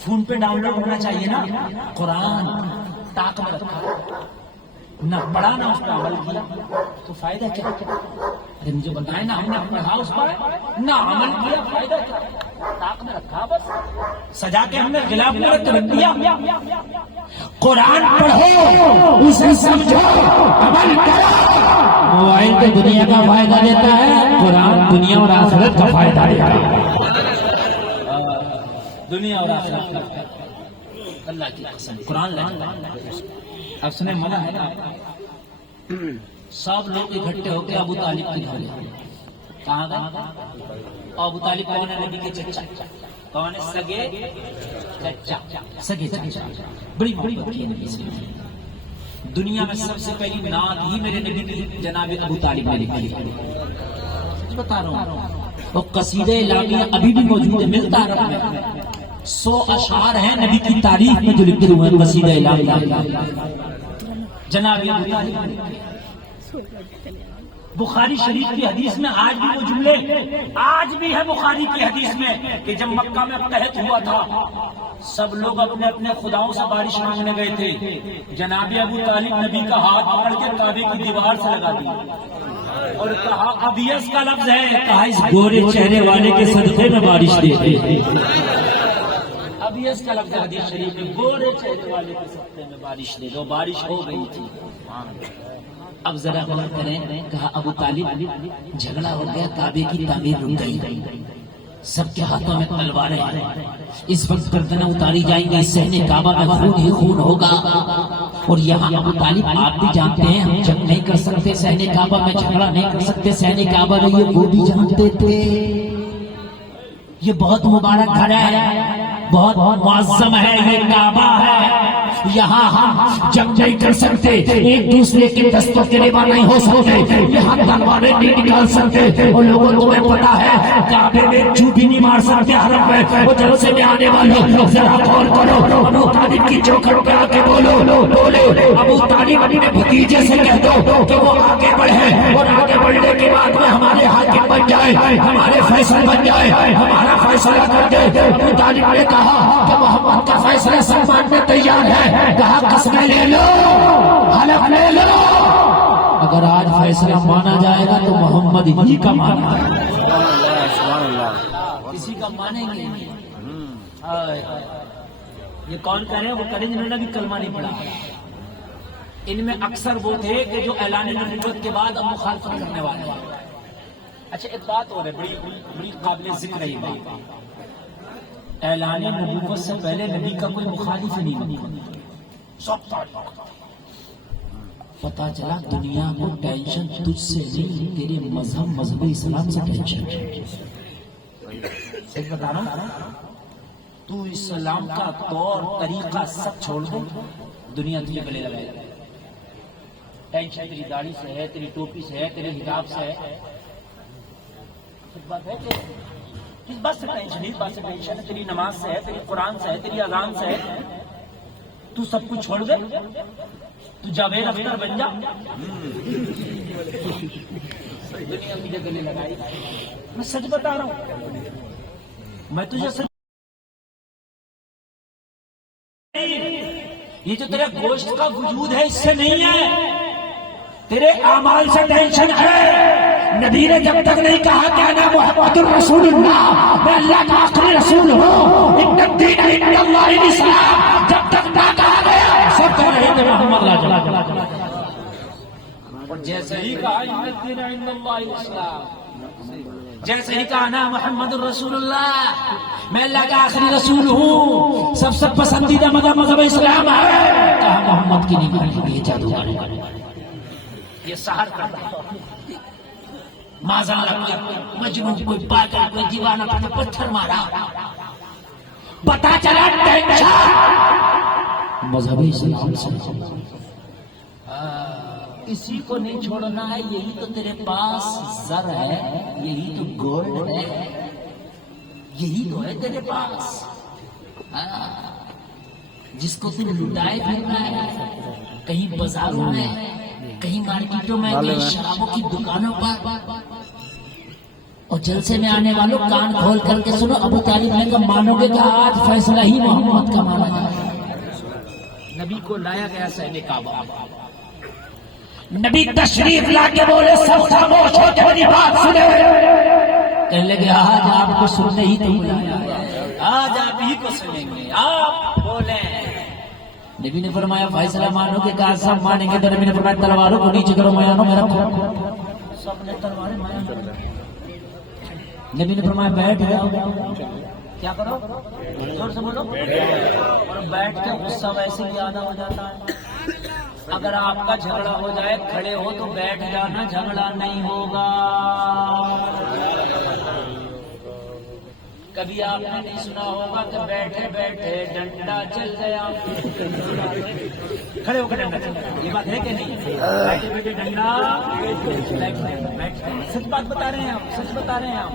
Phone پہ down load ہونا چاہیے نا. قرآن طاق میں رکھا, نہ پڑھا نہ اس پہ عمل کیا تو فائدہ کیا؟ ارے مجھے بتائیں نا, ہم نے پڑھا اس پر نہ عمل کیا, فائدہ کیا؟ طاق میں رکھا بس, سجا کے ہم نے غلاف میں رکھ دیا. قرآن پڑھو, اسے سمجھو, عمل کرو. موبائل تو دنیا کا فائدہ دیتا ہے, قرآن دنیا اور آخرت کا فائدہ دیتا ہے. دنیا اور آخرت کا, اللہ کی قسم قرآن لگا. اب سنیں منع ہے نا, سب لوگ اکٹھے ہو کے ابو طالب کی گھر گئے. کہاں گئے؟ ابو طالب کون ہے؟ نبی کے چچا. کون ہے؟ سگے چچا, سگے چچا. بڑی بڑی بڑی نبی سے دنیا میں سب سے پہلی نعت ہی میرے نبی کی جناب ابو طالب نے لکھی. بتا رہا ہوں, وہ قصیدے لامیہ ابھی بھی موجود ہے, ملتا ہے عرب میں. 100 اشعار ہیں نبی کی تعریف میں جو لکھے ہوئے ہیں قصیدہ لامیہ جناب ابو طالب. بخاری شریف کی حدیث میں آج بھی وہ جملے, آج بھی ہے بخاری کی حدیث میں کہ جب مکہ میں قحط ہوا تھا, سب لوگ اپنے اپنے خداؤں سے بارش مانگنے گئے تھے. جناب ابو طالب نبی کا ہاتھ پکڑ کے کعبے کی دیوار سے لگا دیا اور کہا ابیس کا لفظ ہے, کہا اس گورے چہرے والے کے صدقے میں بارش دے دے. ابیس کا لفظ حدیث شریف میں, گورے چہرے والے کے صدقے میں بارش دے دو. بارش ہو گئی تھی. اب ذرا غور کریں, کہا ابو طالب جھگڑا ہو گیا, کعبے کی تعمیر رک گئی, سب کے ہاتھوں میں تلواریں ہیں, اس وقت گردنیں اتاری جائیں گی, صحن کعبہ میں خون ہی خون ہوگا. اور یہاں ابو طالب آپ بھی جانتے ہیں ہم جنگ نہیں کر سکتے, صحن کعبہ میں جھگڑا نہیں کر سکتے, صحن کعبہ میں یہ وہ بھی جانتے تھے یہ بہت مبارک گھر ہے, بہت معظم ہے, یہ کعبہ ہے, یہاں ہم جنگ نہیں کر سکتے, ایک دوسرے کے دستوں کے ریوا نہیں ہو سکتے, یہاں تلواریں نہیں نکال سکتے. اور لوگوں تمہیں پتا ہے کعبے میں چو بھی نہیں مار سکتے حرم میں. وہ جلسے میں آنے والوں ذرا غور کرو, ابو طالب کی چوکھٹ پہ آ کے بولو, ابو طالب اپنے بھتیجے سے کہہ دو کہ وہ آگے بڑھے, اور آگے بڑھنے کے بعد میں ہمارے حاکم بن جائے, ہمارے فیصل بن جائے, ہمارا فیصلہ کر دے. ابو طالب نے کہا کہ محمد کا فیصلہ سب ماننے تیار ہے. کہا قسمیں لے لو, حلف لے لو, اگر آج فیصلہ مانا جائے گا تو محمد ہی کا مانا ہے, کسی کا مانیں گے. یہ کون کہہ رہے ہیں؟ وہ کریں جنہوں نے بھی کلمہ نہیں پڑھا. ان میں اکثر وہ تھے کہ جو اعلان نبوت کے بعد اب مخالفت کرنے والے. اچھا ایک بات اور ہے بڑی قابل ذکر ہے, یہ بات, اعلان نبوت سے پہلے نبی کا کوئی مخالف نہیں بنتا. پتا چلا دنیا کو ٹینشن تجھ سے نہیں, تیرے مذہب اسلام سے ٹینشن. صحیح بتا رہا ہوں, تو اسلام کا طور طریقہ سب چھوڑ دو, دنیا تجھے گلے لگائے. ٹینشن تیری داڑھی سے ہے, تیری ٹوپی سے ہے, تیرے حجاب سے ہے. بات ہے کہ کس بات سے ٹینشن؟ اس بات سے ٹینشن ہے تیری نماز سے ہے, تیری قرآن سے ہے, تیری اذان سے ہے. تو سب کچھ چھوڑ دے, تو جاوید اختر بن جا. دنیا مجھے گلے لگائی. میں سچ بتا رہا ہوں, میں تجھے سچ, یہ جو تیرے گوشت کا وجود ہے اس سے نہیں ہے, تیرے اعمال سے ٹینشن ہے. نبی نے جب تک نہیں کہا کہ انا محمد الرسول اللہ, میں اللہ کا آخری رسول ہوں, ان الدین عند اللہ الاسلام, جب تک نہ کہا گیا سب کہہ رہے تھے محمد راجہ. اور جیسے ہی کہا ان الدین عند اللہ الاسلام, جیسے ہی کہا انا محمد الرسول اللہ, میں اللہ کا آخری رسول ہوں, سب سے پسندیدہ مذہب اسلام ہے, کہا محمد کی نہیں. یہ جادوگر ہے, یہ سحر کرتا ہے. معذاللہ کوئی مجنون, کوئی پاگل, کوئی دیوانہ کوئی پتھر مارا, پتا چلا ٹینشن مذہب اسلام سے. اسی کو نہیں چھوڑنا ہے, یہی تو تیرے پاس زر ہے, یہی تو گولڈ ہے, یہی تو ہے تیرے پاس, جس کو تم لٹائے پھرنا ہے کہیں بازاروں میں, کہیں مارکیٹوں میں, کہیں شرابوں کی دکانوں پر. اور جلسے میں آنے والوں کان کھول کر کے سنو، ابو طالب نے کہا مانو گے کہ آج فیصلہ ہی محمد کا مانا جائے. نبی کو لایا گیا صحن کعبہ. نبی تشریف لا کے بولے سب خاموش ہو کے میری بات سنے. کہنے لگے آج آپ کو سننے ہی تو بلایا، آج آپ ہی کو سنیں گے، آپ بولیں. نبی نے فرمایا فیصلہ مانو گے کہ سب مانیں گے. تو نبی نے فرمایا تلواروں کو نیچے کرو، میانوں میں رکھو. سب نے تلواریں میانوں میں. نبی نے فرمایا بیٹھ جاؤ. کیا کرو؟ زور سے بولو. اور بیٹھ کے غصہ ویسے بھی آدھا ہو جاتا ہے. اگر آپ کا جھگڑا ہو جائے کھڑے ہو تو بیٹھ جانا، جھگڑا نہیں ہوگا. کبھی آپ نے نہیں سنا ہوگا کہ بیٹھے بیٹھے ڈنڈا چل گیا. کھڑے ہو کے ڈنڈا چل گیا، یہ بات ہے کہ نہیں؟ بیٹھے بیٹھے ڈنڈا. سچ بات بتا رہے ہیں آپ، سچ بتا رہے ہیں آپ.